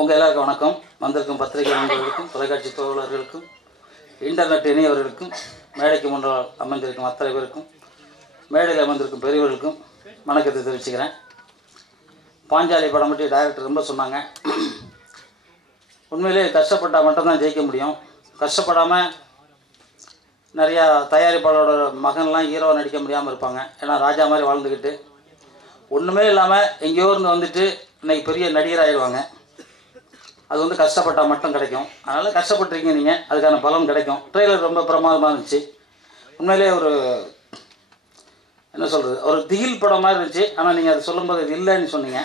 உங்கள் எல்லாருக்கும் வணக்கம். வந்திருக்கும் பத்திரிகை நண்பர்களுக்கும் தொலைக்காட்சி தோழர்களுக்கும் இன்டர்நெட் இணையவர்களுக்கும் மேடைக்கு முன்னால் அமைந்திருக்கும் அத்தனை பேருக்கும் மேடையில் அமைந்திருக்கும் பெரியவர்களுக்கும் வணக்கத்தை தெரிவிச்சுக்கிறேன். பாஞ்சாலி படம் பற்றி டைரக்டர் ரொம்ப சொன்னாங்க. உண்மையிலே கஷ்டப்பட்டால் மட்டும்தான் ஜெயிக்க முடியும். கஷ்டப்படாமல் நிறையா தயாரிப்பாளரோட மகன்லாம் ஹீரோ நடிக்க முடியாமல் இருப்பாங்க. ஏன்னா ராஜா மாதிரி வாழ்ந்துக்கிட்டு ஒன்றுமே இல்லாமல் எங்கேயோ இருந்து வந்துட்டு இன்னைக்கு பெரிய நடிகர் ஆயிடுவாங்க அது வந்து கஷ்டப்பட்டால் மட்டும் கிடைக்கும். அதனால் கஷ்டப்பட்டிருக்கீங்க நீங்கள் அதுக்கான பலன் கிடைக்கும். ட்ரெய்லர் ரொம்ப பிரமாதமாக இருந்துச்சு. உண்மையிலே ஒரு என்ன சொல்கிறது ஒரு திகில் படம் மாதிரி இருந்துச்சு. ஆனால் நீங்கள் அதை சொல்லும்போது அது இல்லைன்னு சொன்னீங்க.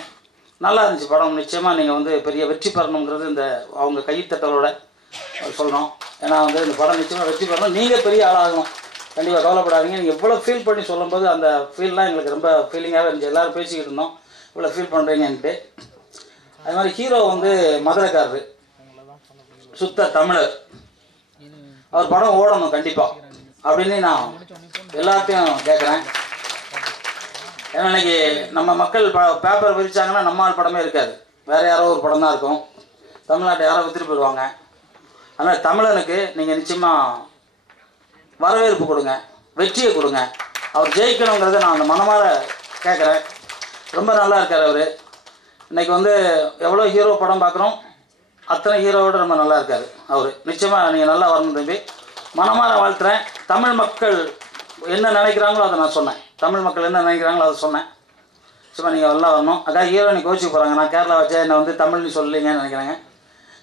நல்லா இருந்துச்சு படம். நிச்சயமாக நீங்கள் வந்து பெரிய வெற்றி பெறணுங்கிறது இந்த அவங்க கைத்தட்டலோட சொல்கிறோம் ஏன்னா வந்து இந்த படம் நிச்சயமாக வெற்றி பெறணும். நீங்கள் பெரிய ஆளாகணும். கண்டிப்பாக கவலைப்படாதீங்க. நீங்கள் எவ்வளோ ஃபீல் பண்ணி சொல்லும்போது அந்த ஃபீல்லாம் எங்களுக்கு ரொம்ப ஃபீலிங்காகவே இருந்துச்சு. எல்லோரும் பேசிக்கிட்டு இருந்தோம். இவ்வளோ ஃபீல் பண்ணுறீங்கன்ட்டு அது மாதிரி ஹீரோ வந்து மதுரைக்காரரு. சுத்த தமிழர். அவர் படம் ஓடணும் கண்டிப்பாக அப்படின்னு நான் எல்லாத்தையும் கேட்குறேன் ஏன்னா இன்னைக்கு நம்ம மக்கள் ப பேப்பர் விரிச்சாங்கன்னா நம்மால் படமே இருக்காது. வேற யாரோ ஒரு படம் தான் இருக்கும். தமிழ்நாட்டை யாரோ வித்துட்டு போயிடுவாங்க அதனால் தமிழனுக்கு நீங்கள் நிச்சயமாக வரவேற்பு கொடுங்க. வெற்றியை கொடுங்க. அவர் ஜெயிக்கணுங்கிறத நான் அந்த மனமாற கேட்குறேன் ரொம்ப நல்லா இருக்கார் அவர். இன்னைக்கு வந்து எவ்வளோ ஹீரோ படம் பார்க்குறோம் அத்தனை ஹீரோவோட ரொம்ப நல்லா இருக்கார். அவர். நிச்சயமாக நீங்கள் நல்லா வரணும் தம்பி. மனமார வாழ்த்துறேன். தமிழ் மக்கள் என்ன நினைக்கிறாங்களோ அதை நான் சொன்னேன். தமிழ் மக்கள் என்ன நினைக்கிறாங்களோ அதை சொன்னேன். சும்மா நீங்கள் நல்லா வரணும். அதான் ஹீரோனி கோச்சிக்கு போகிறாங்க நான் கேரளா வச்சா என்னை வந்து தமிழ்னு சொல்லிங்கன்னு நினைக்கிறேங்க.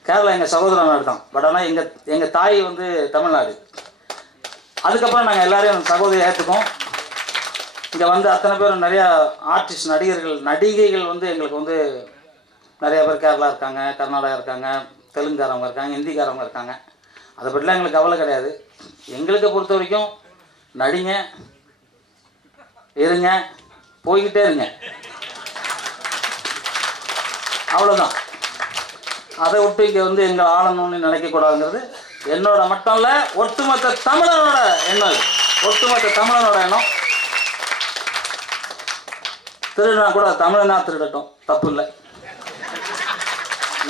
கேரளா எங்கள் சகோதர நாடு தான். பட் ஆனால் எங்கள் எங்கள் தாய் வந்து தமிழ்நாடு. அதுக்கப்புறம் நாங்கள் எல்லோரையும் சகோதரி ஏற்றுக்கோம் இங்கே வந்து அத்தனை பேரும் நிறையா ஆர்டிஸ்ட் நடிகர்கள் நடிகைகள் வந்து எங்களுக்கு வந்து நிறைய பேர் கேரளா இருக்காங்க கர்நாடகா இருக்காங்க தெலுங்குக்காரவங்க இருக்காங்க ஹிந்திக்காரவங்க இருக்காங்க. அதை பற்றிலாம் எங்களுக்கு கவலை கிடையாது. எங்களுக்கு பொறுத்த வரைக்கும் நடிங்க இருங்க போய்கிட்டே இருங்க. அவ்வளோதான் அதை விட்டு இங்கே வந்து எங்களை ஆளணும்னு நினைக்கக்கூடாதுங்கிறது என்னோட மட்டும் இல்லை ஒட்டுமொத்த தமிழனோட எண்ணம் ஒட்டுமொத்த தமிழனோட எண்ணம். திருடினா கூட தமிழனா திருடட்டும். தப்பு இல்லை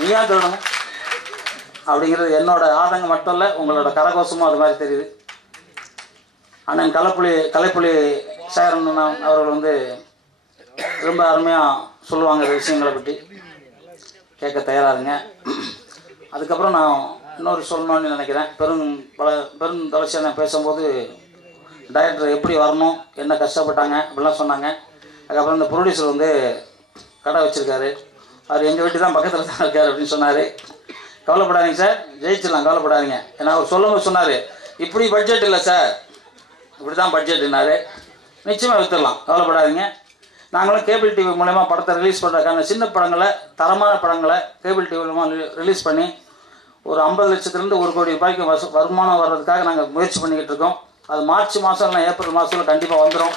நீயா திருடணும்? அப்படிங்கிறது என்னோட ஆதங்கம் மட்டும் இல்லை உங்களோட கரகோஷமும் அது மாதிரி தெரியுது. அண்ணன் கலைப்புலி கலைப்புலி சேரன் அவர்கள் வந்து ரொம்ப அருமையாக சொல்லுவாங்க இந்த விஷயங்களை பற்றி கேட்க தயாராகுங்க. அதுக்கப்புறம் நான் இன்னொரு சொல்லணும்னு நினைக்கிறேன். பெரும் பல பெரும் தொடர்ச்சியாக நான் பேசும்போது டைரக்டர் எப்படி வரணும் என்ன கஷ்டப்பட்டாங்க அப்படிலாம் சொன்னாங்க. அதுக்கப்புறம் இந்த ப்ரொடியூசர் வந்து கடை வச்சுருக்காரு. அவர் எங்கள் வீட்டு தான் பக்கத்தில் தான் இருக்கார் அப்படின்னு சொன்னார். கவலைப்படாதீங்க சார். ஜெயிச்சிடலாம் கவலைப்படாதீங்க. ஏன்னா அவர் சொல்லும்போது சொன்னார் இப்படி பட்ஜெட் இல்லை சார். இப்படி தான் பட்ஜெட்னாரு நிச்சயமாக விற்றுடலாம் கவலைப்படாதீங்க. நாங்களும் கேபிள் டிவி மூலயமா படத்தை ரிலீஸ் பண்ணுறதுக்கான சின்ன படங்களை தரமான படங்களை கேபிள் டிவி மூலமாக ரிலீஸ் பண்ணி ஒரு ஐம்பது லட்சத்துலேருந்து ஒரு கோடி ரூபாய்க்கு வருமானம் வர்றதுக்காக நாங்கள் முயற்சி பண்ணிக்கிட்டு இருக்கோம். அது மார்ச் மாதம் இல்லை ஏப்ரல் மாதத்தில் கண்டிப்பாக வந்துடும்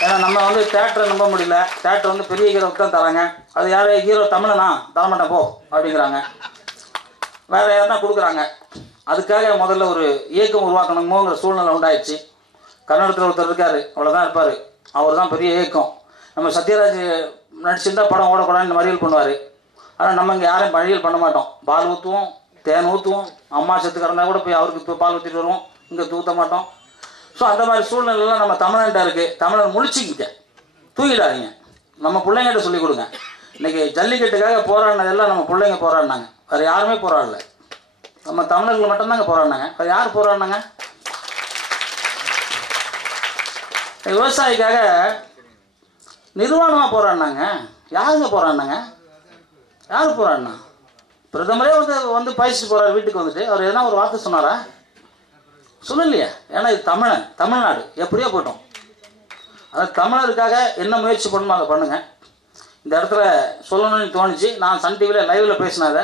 ஏன்னா நம்ம வந்து தேட்டரை நம்ப முடியல. தேட்டர் வந்து பெரிய ஹீரோவுக்கு தான் தராங்க. அது யார்? ஹீரோ தமிழனா? தரமாட்டேன் போ அப்படிங்கிறாங்க. வேற யாருன்னா கொடுக்குறாங்க. அதுக்காக முதல்ல ஒரு இயக்கம் உருவாக்கணுமோங்கிற சூழ்நிலை உண்டாயிடுச்சு. கன்னடத்தில் ஒருத்தர் இருக்கார். அவ்வளோதான் இருப்பார். அவர் தான் பெரிய இயக்கம். நம்ம சத்யராஜ் நடிச்சிருந்தா படம் ஓடக்கூடாதுன்னு மறியல் பண்ணுவார். ஆனால் நம்ம இங்கே யாரையும் மறியல் பண்ண மாட்டோம். பால் ஊற்றுவோம் தேன் ஊற்றுவோம் அம்மா செத்து கிடந்தா கூட போய் அவருக்கு இப்போ பால் ஊற்றிட்டு வருவோம். இங்கே தூத்த மாட்டோம். ஸோ அந்த மாதிரி சூழ்நிலைலாம் நம்ம தமிழன்ட்ட இருக்குது தமிழன் முழிச்சிக்கிங்க தூக்கிடாதீங்க. நம்ம பிள்ளைங்கிட்ட சொல்லிக் கொடுங்க. இன்னைக்கு ஜல்லிக்கட்டுக்காக போராடினதெல்லாம் நம்ம பிள்ளைங்க போராடினாங்க. வேறு யாருமே போராடல. நம்ம தமிழர்கள் மட்டும்தாங்க போராடினாங்க. வேறு யார் போராடினாங்க? விவசாயிக்காக நிர்வாணமாக போராடினாங்க. யாருங்க போராடினாங்க? யார் போராடினா? பிரதமரே வந்து வந்து பயிற்சி போகிறார் வீட்டுக்கு வந்துட்டு. அவர் எதனா ஒரு வார்த்தை சொன்னாரா? சொல்லலையே. ஏன்னா இது தமிழன் தமிழ்நாடு. எப்படியோ போட்டோம் அதான் தமிழருக்காக என்ன முயற்சி பண்ணணுமோ அதை பண்ணுங்க. இந்த இடத்துல சொல்லணும்னு தோணுச்சு. நான் சன் டிவியில் லைவில் பேசினதை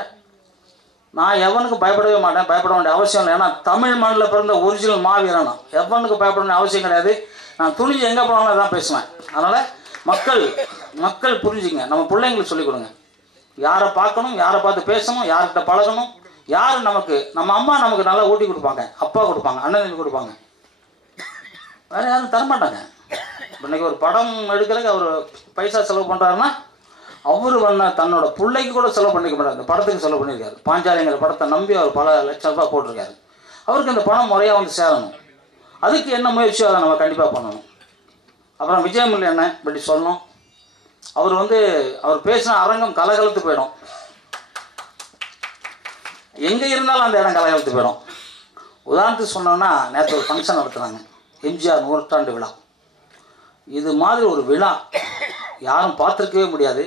நான் எவனுக்கும் பயப்படவே மாட்டேன். பயப்பட வேண்டிய அவசியம் இல்லை. ஏன்னா தமிழ் மண்ணில் பிறந்த ஒரிஜினல் மாவீரன். நான் எவனுக்கு பயப்பட வேண்டிய அவசியம் கிடையாது. நான் துணிஞ்சு எங்கே போனாலும் அதான் பேசுவேன். அதனால் மக்கள் மக்கள் புரிஞ்சுங்க நம்ம பிள்ளைங்களுக்கு சொல்லிக் கொடுங்க. யாரை பார்க்கணும் யாரை பார்த்து பேசணும் யார்கிட்ட பழகணும் யார் நமக்கு? நம்ம அம்மா நமக்கு நல்லா ஊட்டி கொடுப்பாங்க அப்பா கொடுப்பாங்க அண்ணன் தம்பி கொடுப்பாங்க. வேற யாரும் தரமாட்டாங்க. இன்றைக்கி இன்னைக்கு ஒரு படம் எடுக்கிறதுக்கு அவர் பைசா செலவு பண்ணுறாருன்னா அவர் பண்ண தன்னோட பிள்ளைக்கு கூட செலவு பண்ணிக்க மாட்டார். அந்த படத்துக்கு செலவு பண்ணியிருக்காரு பாஞ்சாலிங்கிற படத்தை நம்பி அவர் பல லட்சம் ரூபாய் போட்டிருக்காரு. அவருக்கு இந்த பணம் முறையாக வந்து சேரணும். அதுக்கு என்ன முயற்சியோ அதை நம்ம கண்டிப்பாக பண்ணணும். அப்புறம் விஜயமுல்லை என்ன? இப்படி சொல்லணும். அவர் வந்து அவர் பேசின அரங்கம் கலகலத்து போயிடும். எங்கே இருந்தாலும் அந்த இடம் கலையாளத்து போயிடும். உதாரணத்துக்கு சொன்னோன்னா நேற்று ஒரு ஃபங்க்ஷன் நடத்துனாங்க. எம்ஜிஆர் நூற்றாண்டு விழா. இது மாதிரி ஒரு விழா யாரும் பார்த்துருக்கவே முடியாது.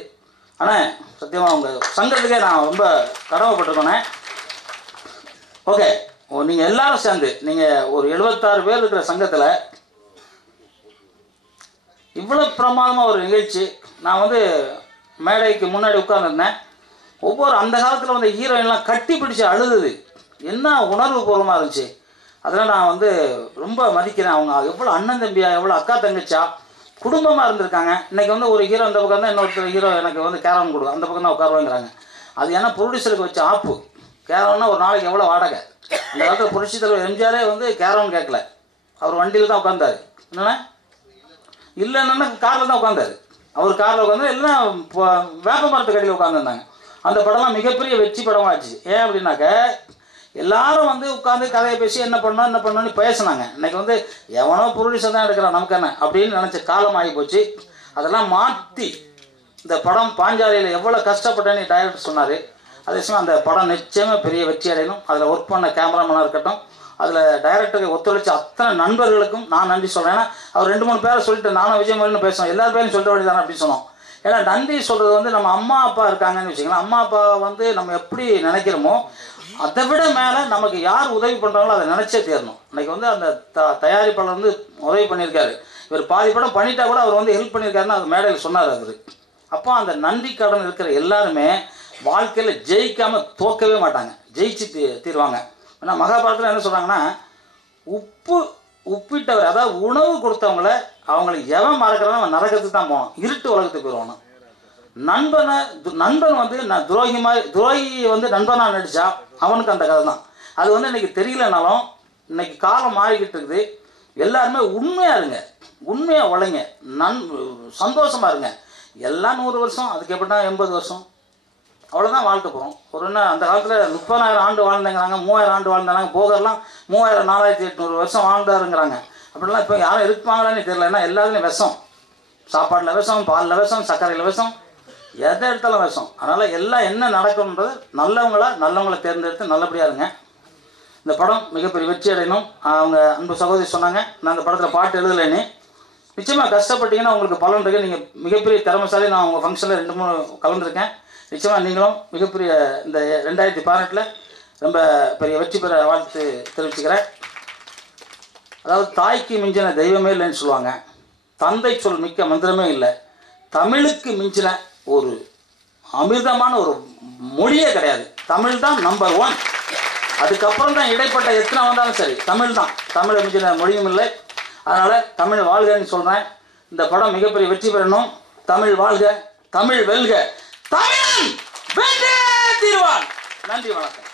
ஆனால் சத்தியமாக உங்கள் சங்கத்துக்கே நான் ரொம்ப கடமைப்பட்டிருக்கோனே. ஓகே நீங்கள் எல்லாரும் சேர்ந்து நீங்கள் ஒரு எழுபத்தாறு பேர் இருக்கிற சங்கத்தில் இவ்வளோ பிரமாதமாக ஒரு நிகழ்ச்சி. நான் வந்து மேடைக்கு முன்னாடி உட்காந்துருந்தேன் ஒவ்வொரு அந்த காலத்தில் வந்து ஹீரோயின்லாம் கட்டி பிடிச்சி அழுதுது. என்ன உணர்வு பூர்வமாக இருந்துச்சு. அதெல்லாம் நான் வந்து ரொம்ப மதிக்கிறேன் அவங்க. எவ்வளோ அண்ணன் தம்பியா எவ்வளோ அக்கா தங்கச்சா குடும்பமாக இருந்திருக்காங்க. இன்றைக்கி வந்து ஒரு ஹீரோ இந்த பக்கம் தான் இன்னொருத்தர் ஹீரோ எனக்கு வந்து கேரம் கொடு அந்த பக்கம் தான் உட்காருவாங்கிறாங்க. அது ஏன்னா ப்ரொடியூசருக்கு வச்ச ஆப்பு. கேரவன்னா ஒரு நாளைக்கு எவ்வளோ வாடகை? இந்த காலத்தில் புரட்சி தலைவர் எம்ஜிஆரே வந்து கேரம் கேட்கல. அவர் வண்டியில் தான் உட்காந்தாரு என்னென்ன இல்லைன்னா காரில் தான் உட்காந்தாரு அவர் காரில் உட்காந்து எல்லாம் இப்போ வேப்ப மரத்து கடையில் உட்காந்துருந்தாங்க அந்த படம்லாம் மிகப்பெரிய வெற்றி படமாச்சு. ஏன் அப்படின்னாக்க எல்லாரும் வந்து உட்காந்து கதையை பேசி என்ன பண்ணோம் என்ன பண்ணோம்னு பேசினாங்க. இன்னைக்கு வந்து எவனோ ப்ரொடியூசர் தான் எடுக்கிறான் நமக்கு என்ன அப்படின்னு நினச்ச காலம் ஆகி போச்சு. அதெல்லாம் மாற்றி இந்த படம் பாஞ்சாலியில் எவ்வளோ கஷ்டப்பட்டேன்னு டைரக்டர் சொன்னார். அதே சமயம் அந்த படம் நிச்சயமாக பெரிய வெற்றி அடையணும். அதில் ஒர்க் பண்ண கேமராமேனாக இருக்கட்டும் அதில் டைரக்டருக்கு ஒத்துழைச்ச அத்தனை நண்பர்களுக்கும் நான் நன்றி சொல்கிறேன் ஏன்னா அவர் ரெண்டு மூணு பேரை சொல்லிட்டு நானும் விஜயமொழின்னு பேசுவோம். எல்லா பேரும் சொல்லிட்டு வேண்டியதானே அப்படின்னு சொன்னோம். ஏன்னா நன்றி சொல்கிறது வந்து நம்ம அம்மா அப்பா இருக்காங்கன்னு வச்சுக்கலாம் அம்மா அப்பா வந்து நம்ம எப்படி நினைக்கிறோமோ அதை விட மேலே நமக்கு யார் உதவி பண்ணுறாங்களோ அதை நினச்சே தேரணும். இன்றைக்கி வந்து அந்த த தயாரிப்பாளர் வந்து உதவி பண்ணியிருக்காரு. இவர் பாதி படம் பண்ணிட்டா கூட அவர் வந்து ஹெல்ப் பண்ணியிருக்காருன்னு அது மேடையில் சொன்னார் அவர். அப்போ அந்த நன்றி கடன் இருக்கிற எல்லாருமே வாழ்க்கையில் ஜெயிக்காமல் தோக்கவே மாட்டாங்க. ஜெயிச்சு தீ தீருவாங்க. ஏன்னா மகாபாரதத்தில் என்ன சொல்கிறாங்கன்னா உப்பு உப்பிட்டவர் அதாவது உணவு கொடுத்தவங்கள அவங்களை எவன் மறக்கிறான் அவன் நரகத்துக்கு தான் போவான். இருட்டு உலகத்துக்கு போயிடுவான் நண்பனை நண்பன் வந்து நான் துரோகி மாதிரி துரோகி வந்து நண்பனாக நடித்தா அவனுக்கு அந்த கதை தான் அது வந்து இன்னைக்கு தெரியலனாலும் இன்னைக்கு காலம் மாறிக்கிட்டு இருக்குது. எல்லாருமே உண்மையாக இருங்க. உண்மையாக உழைங்க. நன் சந்தோஷமாக இருங்க. எல்லாம் நூறு வருஷம் அதுக்கு எப்படின்னா எண்பது வருஷம். அவ்வளோதான் வாழ்க்கை போகிறோம் ஒரு என்ன அந்த காலத்தில் முப்பதாயிரம் ஆண்டு வாழ்ந்தேங்கிறாங்க மூவாயிரம் ஆண்டு வாழ்ந்தாங்க போகிறலாம் மூவாயிரம் நாலாயிரத்தி எட்நூறு வருஷம் வாழ்ந்தாருங்கிறாங்க. அப்படிலாம் இப்போ யாரும் இருப்பாங்களான்னு தெரியல. ஏன்னா எல்லாத்துலேயும் விஷம். சாப்பாட்டில் விஷம் பாலில் விஷம் சர்க்கரையில் விஷம் எதை எடுத்தாலும் விஷம். அதனால் எல்லாம் என்ன நடக்கும்ன்றது நல்லவங்களா நல்லவங்கள தேர்ந்தெடுத்து நல்லபடியாக இருங்க. இந்த படம் மிகப்பெரிய வெற்றி அடையணும். அவங்க அன்பு சகோதரி சொன்னாங்க. நான் அந்த படத்தில் பாட்டு எழுதலைன்னு. நிச்சயமாக கஷ்டப்பட்டீங்கன்னா உங்களுக்கு பலன் இருக்குது நீங்கள் மிகப்பெரிய திறமைசாலி. நான் உங்கள் ஃபங்க்ஷனில் ரெண்டு மூணு கலந்துருக்கேன். நிச்சயமாக நீங்களும் மிகப்பெரிய இந்த ரெண்டாயிரத்தி பதினெட்டில் ரொம்ப பெரிய வெற்றி பெற வாழ்த்து தெரிவிச்சுக்கிறேன். அதாவது தாய்க்கு மிஞ்சின தெய்வமே இல்லைன்னு சொல்லுவாங்க. தந்தை சொல் மிக்க மந்திரமே இல்லை. தமிழுக்கு மிஞ்சின ஒரு அமிர்தமான ஒரு மொழியே கிடையாது. தமிழ் தான் நம்பர் ஒன் அதுக்கப்புறம் தான் இடைப்பட்ட எத்தனை வந்தாலும் சரி தமிழ் தான். தமிழை மிஞ்சின மொழியும் இல்லை. அதனால் தமிழ் வாழ்கன்னு சொல்கிறேன் இந்த படம் மிகப்பெரிய வெற்றி பெறணும். தமிழ் வாழ்க தமிழ் வெல்க. தமிழ் வென்றே தீர்வான். நன்றி வணக்கம்.